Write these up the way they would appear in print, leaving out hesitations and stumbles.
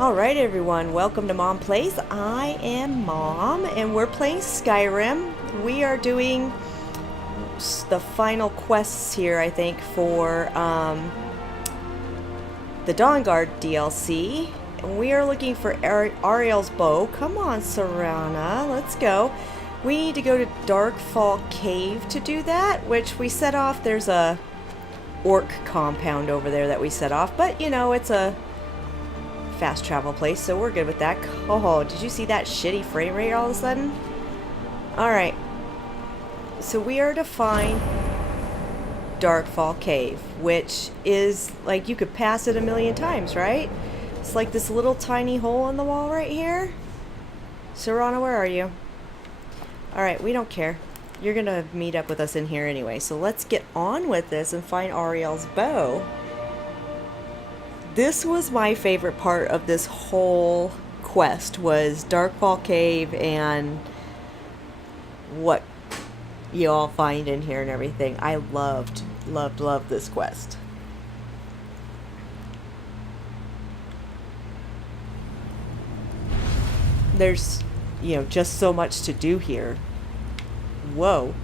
Alright everyone, welcome to Mom Plays. I am Mom and we're playing Skyrim. We are doing the final quests here, I think, for the Dawnguard DLC. And we are looking for Ariel's bow. Come on, Serana, let's go. We need to go to Darkfall Cave to do that, which we set off. There's a orc compound over there that we set off, but you know, it's a fast travel place, so we're good with that. Oh, did you see that shitty frame rate all of a sudden? Alright. So we are to find Darkfall Cave, which is, like, you could pass it a million times, right? It's like this little tiny hole in the wall right here. Serana, where are you? Alright, we don't care. You're gonna meet up with us in here anyway, so let's get on with this and find Ariel's bow. This was my favorite part of this whole quest, was Darkfall Cave and what you all find in here and everything. I loved this quest. There's, you know, just so much to do here. Whoa.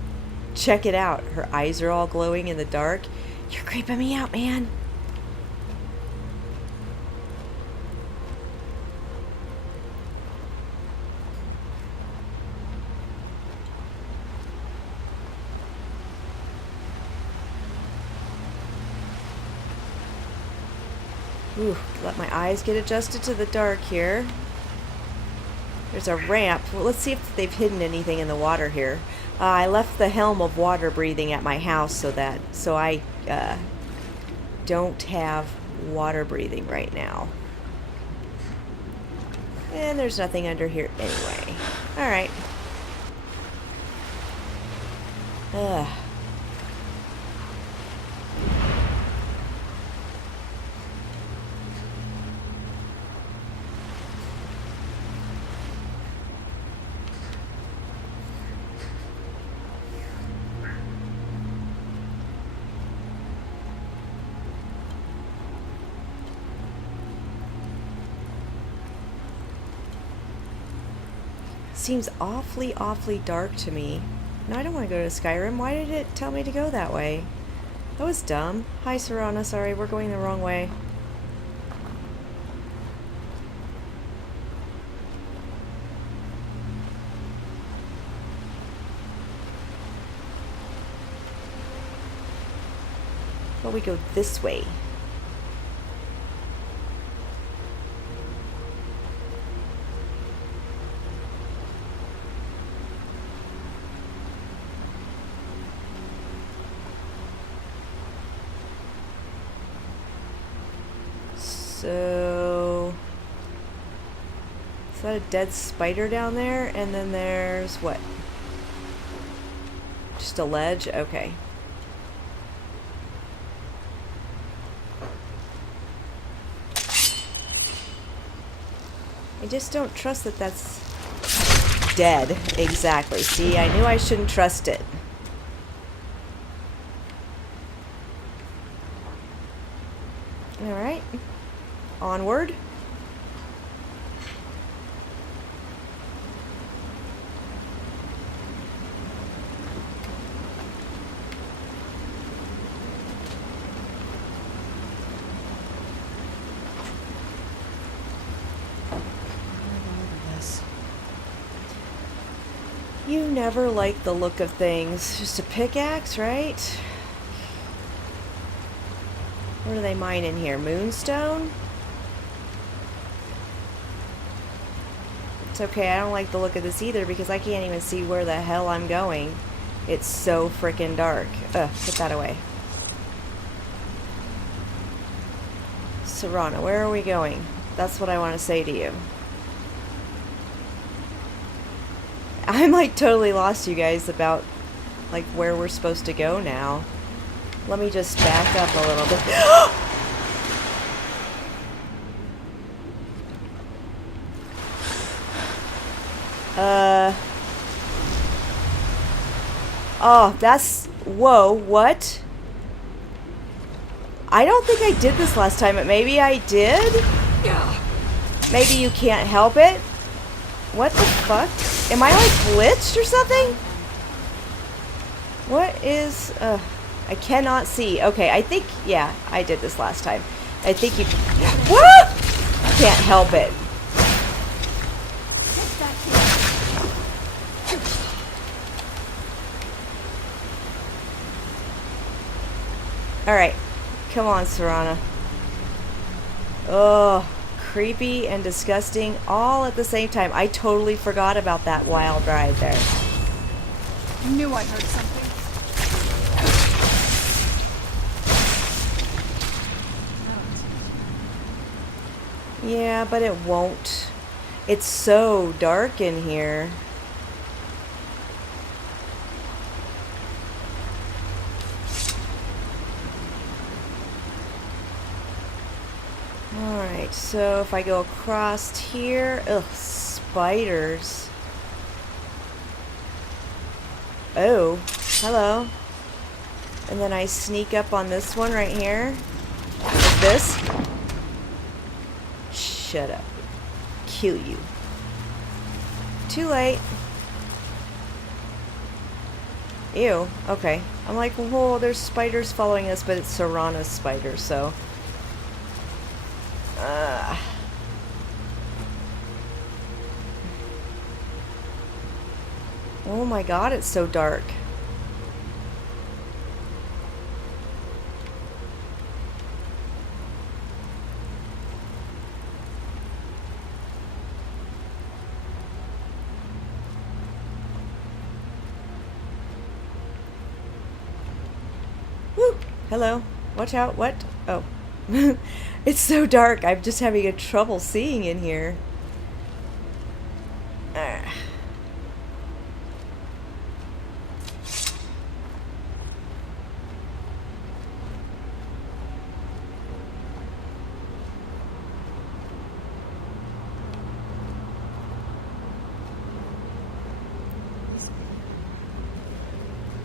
Check it out. Her eyes are all glowing in the dark. You're creeping me out, man. Ooh, let my eyes get adjusted to the dark here. There's a ramp. Well, let's see if they've hidden anything in the water here. I left the helm of water breathing at my house so I don't have water breathing right now. And there's nothing under here anyway. Alright. Ugh. Seems awfully dark to me. No, I don't want to go to Skyrim. Why did it tell me to go that way? That was dumb. Hi, Serana. Sorry, we're going the wrong way. But we go this way. So, is that a dead spider down there? And then there's what? Just a ledge? Okay. I just don't trust that that's dead. Exactly. See, I knew I shouldn't trust it. Alright. Onward. You never like the look of things. Just a pickaxe, right? What do they mine in here? Moonstone? It's okay, I don't like the look of this either because I can't even see where the hell I'm going. It's so freaking dark. Ugh, put that away. Serana, where are we going? That's what I want to say to you. I'm like totally lost, you guys, about like where we're supposed to go now. Let me just back up a little bit. Oh, that's... Whoa, what? I don't think I did this last time, but maybe I did? Maybe you can't help it? What the fuck? Am I like glitched or something? What is... I cannot see. Okay, I think... Yeah, I did this last time. I think you... What? Can't help it. Alright. Come on, Serana. Oh, creepy and disgusting all at the same time. I totally forgot about that wild ride there. I knew I heard something. Yeah, but it won't. It's so dark in here. Alright, so if I go across here... Ugh, spiders. Oh, hello. And then I sneak up on this one right here. Like this. Shut up. Kill you. Too late. Ew, okay. I'm like, whoa, there's spiders following us, but it's Serana's spider, so... Oh my god, it's so dark. Woo! Hello. Watch out. What? Oh. It's so dark. I'm just having a trouble seeing in here.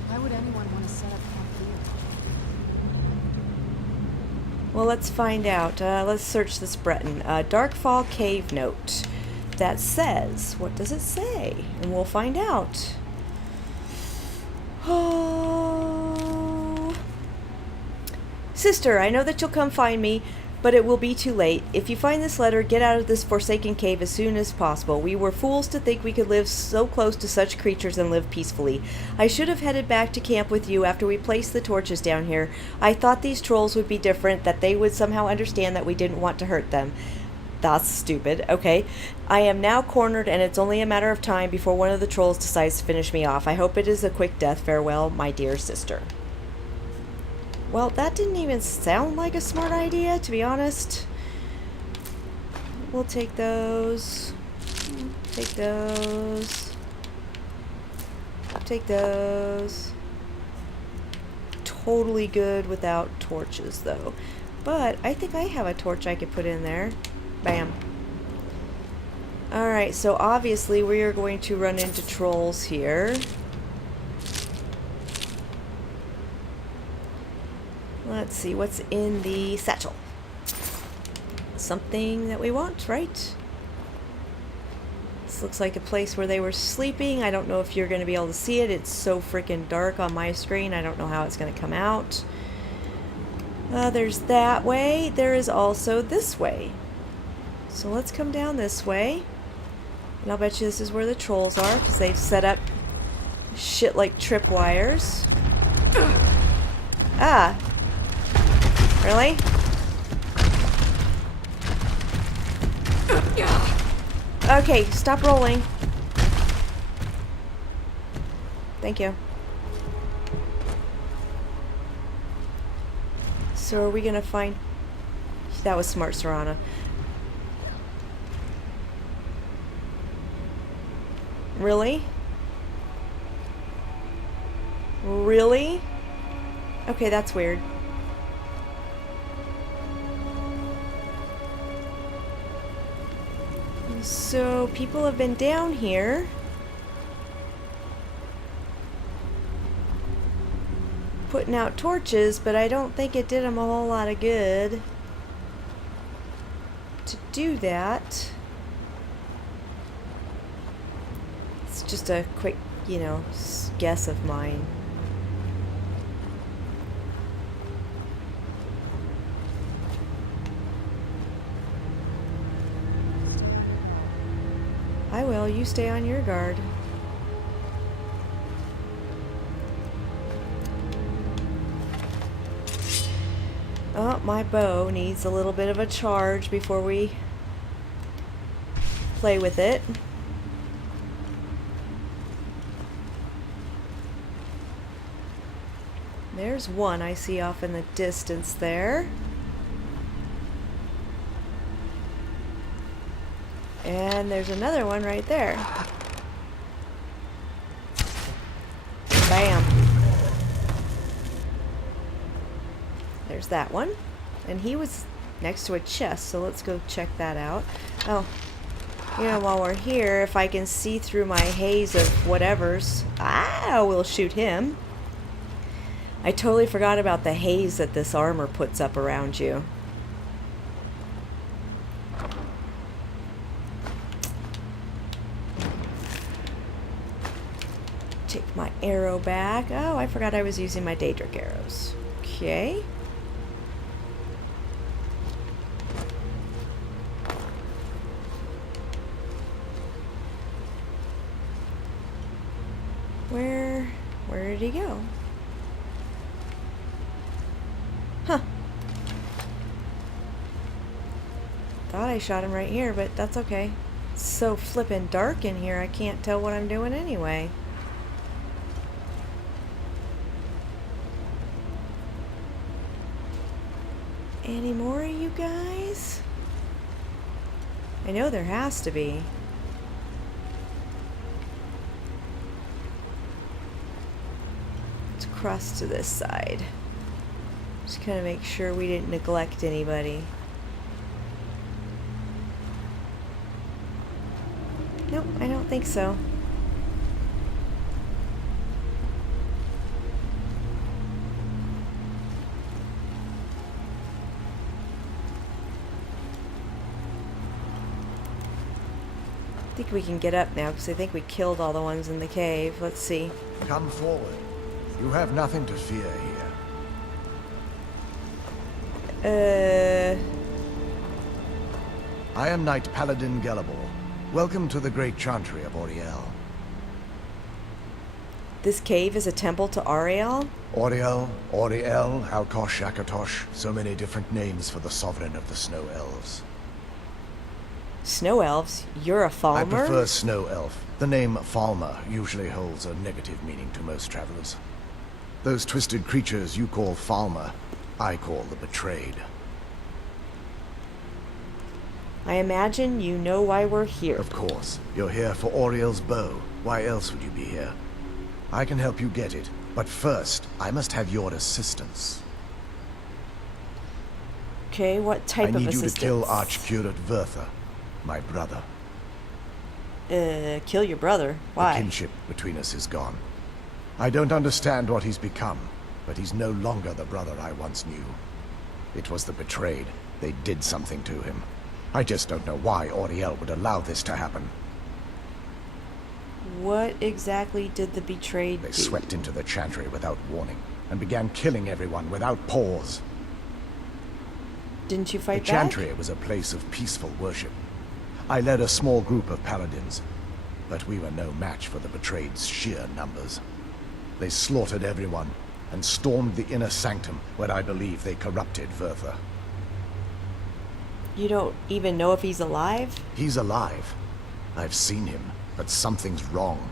Why would anyone want to set up camp here? Well, let's find out. Let's search this Breton. Darkfall Cave note that says, what does it say? And we'll find out. Oh. Sister, I know that you'll come find me, but it will be too late. If you find this letter, get out of this forsaken cave as soon as possible. We were fools to think we could live so close to such creatures and live peacefully. I should have headed back to camp with you after we placed the torches down here. I thought these trolls would be different, that they would somehow understand that we didn't want to hurt them. That's stupid. Okay. I am now cornered, and it's only a matter of time before one of the trolls decides to finish me off. I hope it is a quick death. Farewell, my dear sister. Well, that didn't even sound like a smart idea, to be honest. We'll take those. Take those. Take those. Totally good without torches, though. But I think I have a torch I could put in there. Bam. Alright, so obviously we are going to run into trolls here. Let's see, what's in the satchel? Something that we want, right? This looks like a place where they were sleeping. I don't know if you're going to be able to see it. It's so freaking dark on my screen. I don't know how it's going to come out. There's that way. There is also this way. So let's come down this way. And I'll bet you this is where the trolls are, because they've set up shit like tripwires. Ah! Really? Okay, stop rolling. Thank you. So are we gonna find... That was smart, Serana. Really? Really? Okay, that's weird. So, people have been down here. Putting out torches, but I don't think it did them a whole lot of good. to do that. It's just a quick, you know, guess of mine. I will. You stay on your guard. Oh, my bow needs a little bit of a charge before we play with it. There's one I see off in the distance there. And there's another one right there. Bam. There's that one. And he was next to a chest, so let's go check that out. Oh, you know, while we're here, if I can see through my haze of whatevers, we'll shoot him. I totally forgot about the haze that this armor puts up around you. Take my arrow back. Oh, I forgot I was using my Daedric arrows. Okay. Where did he go? Huh. Thought I shot him right here, but that's okay. It's so flippin' dark in here, I can't tell what I'm doing anyway. Any more of you guys? I know there has to be. Let's cross to this side. Just kind of make sure we didn't neglect anybody. Nope, I don't think so. I think we can get up now because I think we killed all the ones in the cave. Let's see. Come forward. You have nothing to fear here. I am Knight Paladin Gelabor. Welcome to the great chantry of Auriel. This cave is a temple to Auriel? Auriel, Auriel, Alkosh, Akatosh, so many different names for the sovereign of the Snow Elves. Snow Elves? You're a Falmer? I prefer Snow Elf. The name Falmer usually holds a negative meaning to most travelers. Those twisted creatures you call Falmer, I call the Betrayed. I imagine you know why we're here. Of course. You're here for Auriel's bow. Why else would you be here? I can help you get it, but first, I must have your assistance. Okay, what type of assistance? I need you to kill Archcurate Vertha, my brother. Kill your brother? Why? The kinship between us is gone. I don't understand what he's become, but he's no longer the brother I once knew. It was the Betrayed. They did something to him. I just don't know why Auriel would allow this to happen. What exactly did the Betrayed do? They swept into the chantry without warning, and began killing everyone without pause. Didn't you fight back? The chantry was a place of peaceful worship. I led a small group of paladins, but we were no match for the Betrayed's sheer numbers. They slaughtered everyone, and stormed the inner sanctum where I believe they corrupted Vertha. You don't even know if he's alive? He's alive. I've seen him, but something's wrong.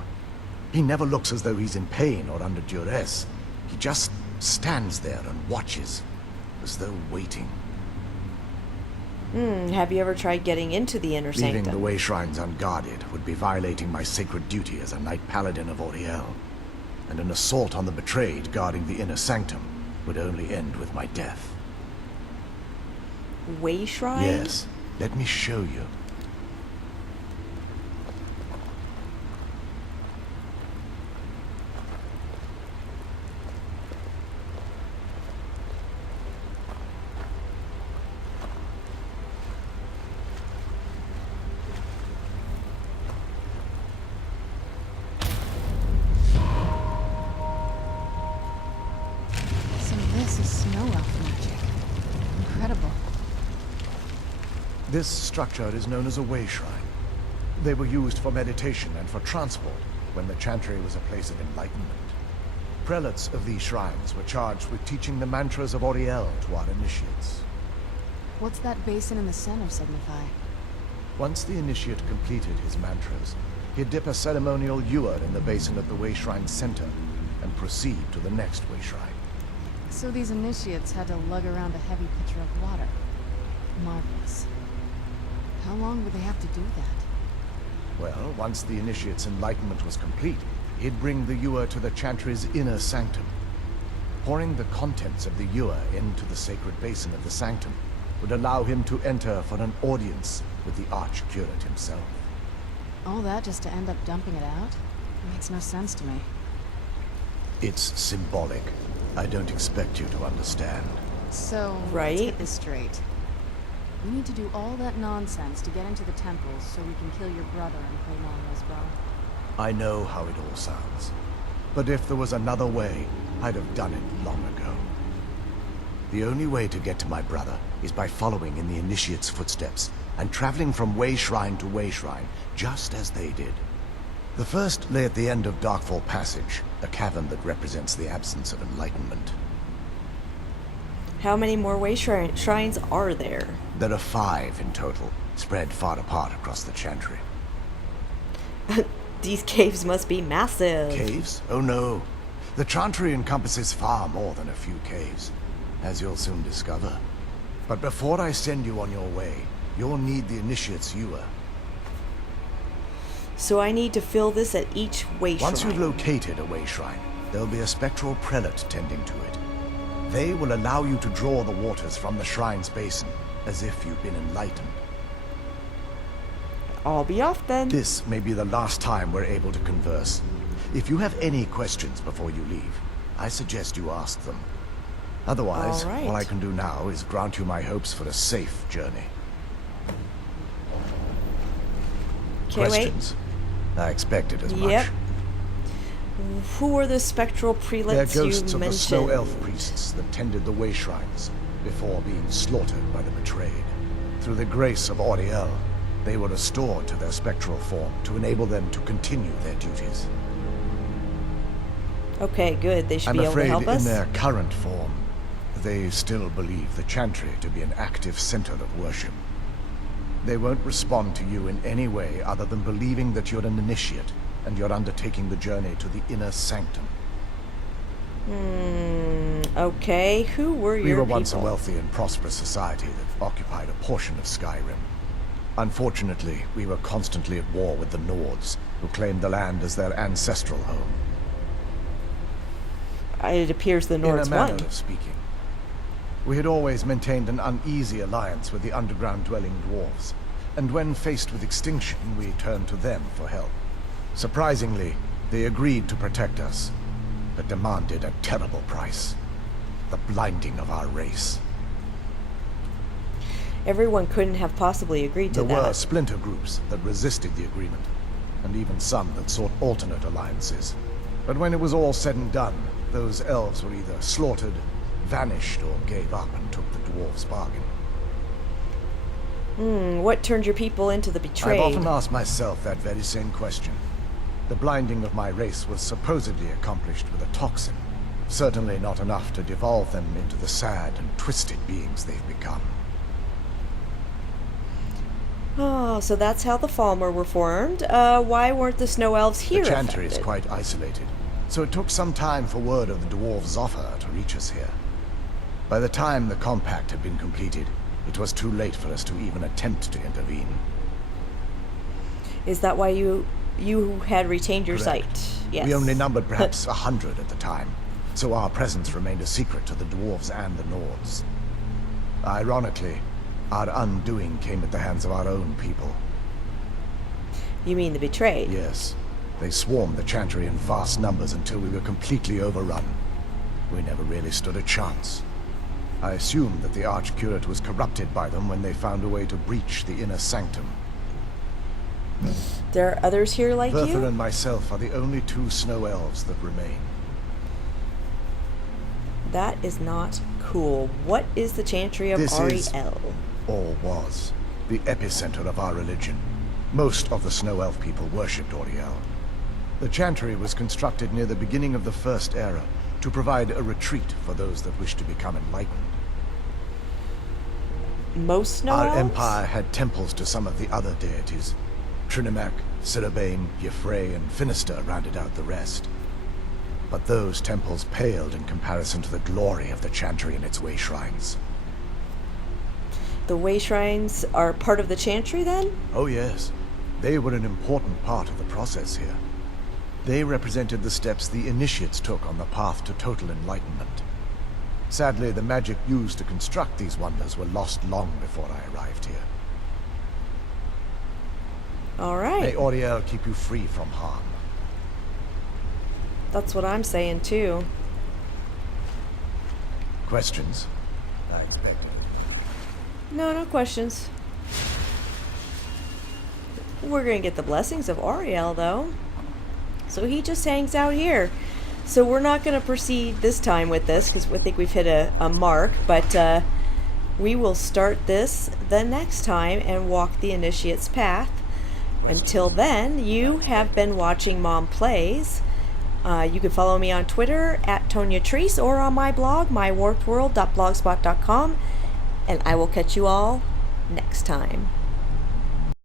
He never looks as though he's in pain or under duress. He just stands there and watches, as though waiting. Have you ever tried getting into the inner Leaving sanctum? the way shrines unguarded would be violating my sacred duty as a Knight Paladin of Auriel. And an assault on the Betrayed guarding the inner sanctum would only end with my death. Way shrine? Yes, let me show you. This structure is known as a way shrine. They were used for meditation and for transport when the chantry was a place of enlightenment. Prelates of these shrines were charged with teaching the mantras of Auriel to our initiates. What's that basin in the center signify? Once the initiate completed his mantras, he'd dip a ceremonial ewer in the basin of the way shrine's center and proceed to the next way shrine. So these initiates had to lug around a heavy pitcher of water. Marvelous. How long would they have to do that? Well, once the initiate's enlightenment was complete, he'd bring the ewer to the chantry's inner sanctum. Pouring the contents of the ewer into the sacred basin of the sanctum would allow him to enter for an audience with the archcurate himself. All that just to end up dumping it out? It makes no sense to me. It's symbolic. I don't expect you to understand. So, Right? let's get this straight. We need to do all that nonsense to get into the temples so we can kill your brother and claim Auriel's bow. I know how it all sounds. But if there was another way, I'd have done it long ago. The only way to get to my brother is by following in the initiate's footsteps and traveling from way shrine to way shrine, just as they did. The first lay at the end of Darkfall Passage, a cavern that represents the absence of enlightenment. How many more way shrines are there? There are 5 in total, spread far apart across the chantry. These caves must be massive. Caves? Oh no. The chantry encompasses far more than a few caves, as you'll soon discover. But before I send you on your way, you'll need the initiate's ewer. So I need to fill this at each way shrine. Once you've located a way shrine, there'll be a spectral prelate tending to it. They will allow you to draw the waters from the shrine's basin, as if you've been enlightened. I'll be off then. This may be the last time we're able to converse. If you have any questions before you leave, I suggest you ask them. Otherwise, All right. all I can do now is grant you my hopes for a safe journey. Okay, wait. Questions? I expected as Yep. much. Who are the spectral They're prelates ghosts you of the mentioned? snow elf priests that tended the way shrines before being slaughtered by the betrayed. Through the grace of Auriel, they were restored to their spectral form to enable them to continue their duties. Okay, good. They should I'm be able to afraid help in us. their current form, they still believe the chantry to be an active center of worship. They won't respond to you in any way other than believing that you're an initiate and you're undertaking the journey to the inner sanctum. Okay, who were your We were people? once a wealthy and prosperous society that occupied a portion of Skyrim. Unfortunately, we were constantly at war with the Nords, who claimed the land as their ancestral home. It appears the In Nords a manner won. of speaking. We had always maintained an uneasy alliance with the underground-dwelling dwarves, and when faced with extinction, we turned to them for help. Surprisingly, they agreed to protect us, but demanded a terrible price. The blinding of our race. Everyone couldn't have possibly agreed to There were that. splinter groups that resisted the agreement, and even some that sought alternate alliances. But when it was all said and done, those elves were either slaughtered, vanished, or gave up and took the dwarves' bargain. What turned your people into the betrayed? I've often asked myself that very same question. The blinding of my race was supposedly accomplished with a toxin. Certainly not enough to devolve them into the sad and twisted beings they've become. Oh, so that's how the Falmer were formed. Why weren't the snow elves here? The chantry is affected? quite isolated, so it took some time for word of the dwarves' offer to reach us here. By the time the compact had been completed, it was too late for us to even attempt to intervene. Is that why you had retained your Correct. sight? Yes. We only numbered perhaps 100 at the time, so our presence remained a secret to the dwarves and the Nords. Ironically, our undoing came at the hands of our own people. You mean the betrayed? Yes, they swarmed the chantry in vast numbers until we were completely overrun. We never really stood a chance. I assumed that the Archcurate was corrupted by them when they found a way to breach the inner sanctum. There are others here like Bertha you? and myself are the only 2 snow elves that remain. That is not cool. What is the Chantry of This is- Auriel? Or was. the epicenter of our religion. Most of the Snow Elf people worshipped Auriel. The chantry was constructed near the beginning of the First Era to provide a retreat for those that wished to become enlightened. Most snow Our elves? empire had temples to some of the other deities. Trinimac, Sirabane, Yffrey, and Finister rounded out the rest. But those temples paled in comparison to the glory of the chantry and its way shrines. The way shrines are part of the chantry then? Oh yes, they were an important part of the process here. They represented the steps the initiates took on the path to total enlightenment. Sadly, the magic used to construct these wonders were lost long before I arrived here. All right. May Auriel keep you free from harm. That's what I'm saying too. Questions? I expect. No questions. We're gonna get the blessings of Auriel though. So he just hangs out here. So we're not gonna proceed this time with this because I think we've hit a mark, but we will start this the next time and walk the initiate's path. Until then, you have been watching Mom Plays. You can follow me on Twitter at Tonya Treese or on my blog, mywarpedworld.blogspot.com, and I will catch you all next time.